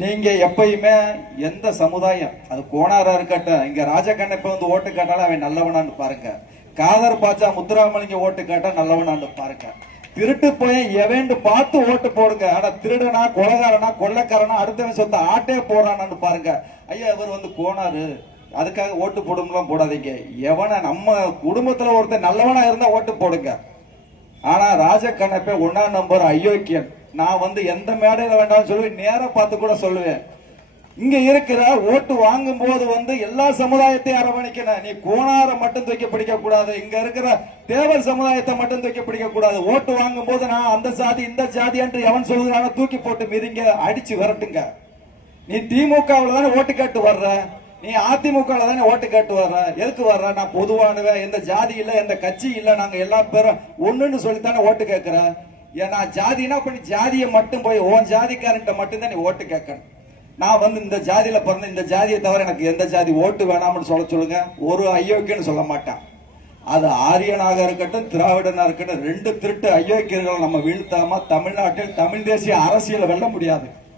நீங்க எப்பயுமே எந்த சமுதாயம் அது கோணாரா இருக்கட்டும், இங்க ராஜகண்ணப்ப வந்து ஓட்டு கேட்டாலும் அவன் நல்லவனான்னு பாருங்க. காதர் பாச்சா முத்துராமலிங்க ஓட்டு கேட்டா நல்லவனான்னு பாருங்க. திருட்டு போய் எவன் பார்த்து ஓட்டு போடுங்க. ஆனா திருடனா கொலகாரனா கொள்ளக்காரனா அடுத்தவன் சொந்த ஆட்டே போறானான்னு பாருங்க. ஐயா இவர் வந்து கோணாரு அதுக்காக ஓட்டு போடுங்கலாம் போடாதீங்க. எவனை நம்ம குடும்பத்துல ஒருத்தர் நல்லவனா இருந்தா ஓட்டு போடுங்க. ஆனா ராஜகண்ணப்ப 1ஆம் நம்பர் அயோக்கியன். நான் வந்து எந்த மேடையில வேண்டாம் சொல்லுவேன், நேர பார்த்து கூட சொல்லுவேன். இங்க இருக்கிற ஓட்டு வாங்கும் போது வந்து எல்லா சமுதாயத்தையும் அரவணைக்கணும். நீ கோணார மட்டும் தூக்கி பிடிக்க கூடாது, இங்க இருக்கிற தேவர் சமுதாயத்தை மட்டும் தூக்கி பிடிக்க கூடாது. ஓட்டு வாங்கும் போது நான் அந்த ஜாதி இந்த ஜாதி என்று எவன் சொல்லுறான தூக்கி போட்டு மிதிங்க, அடிச்சு விரட்டுங்க. நீ திமுகவில் தானே ஓட்டு கேட்டு வர்ற, நீ அதிமுக தானே ஓட்டு கேட்டு வர்ற. எதுக்கு வர்ற? நான் பொதுவானவன், எந்த ஜாதி இல்ல எந்த கட்சி இல்ல, நாங்க எல்லா பேரும் ஒண்ணுன்னு சொல்லித்தானே ஓட்டு கேட்கிற. ஏன்னா ஜாதினா பண்ணி ஜாதியை மட்டும் போய் உன் ஜாதிக்காரன்ட்ட மட்டும்தான் நீ ஓட்டு கேட்கணும். நான் வந்து இந்த ஜாதியில பிறந்த இந்த ஜாதியை தவிர எனக்கு எந்த ஜாதி ஓட்டு வேணாம்னு சொல்லுங்க, ஒரு அயோக்கியன்னு சொல்ல மாட்டான். அது ஆரியனாக இருக்கட்டும் திராவிடனா இருக்கட்டும், 2 திருட்டு அயோக்கியர்களை நம்ம வீழ்த்தாம தமிழ்நாட்டில் தமிழ் தேசிய அரசியலை வெல்ல முடியாது.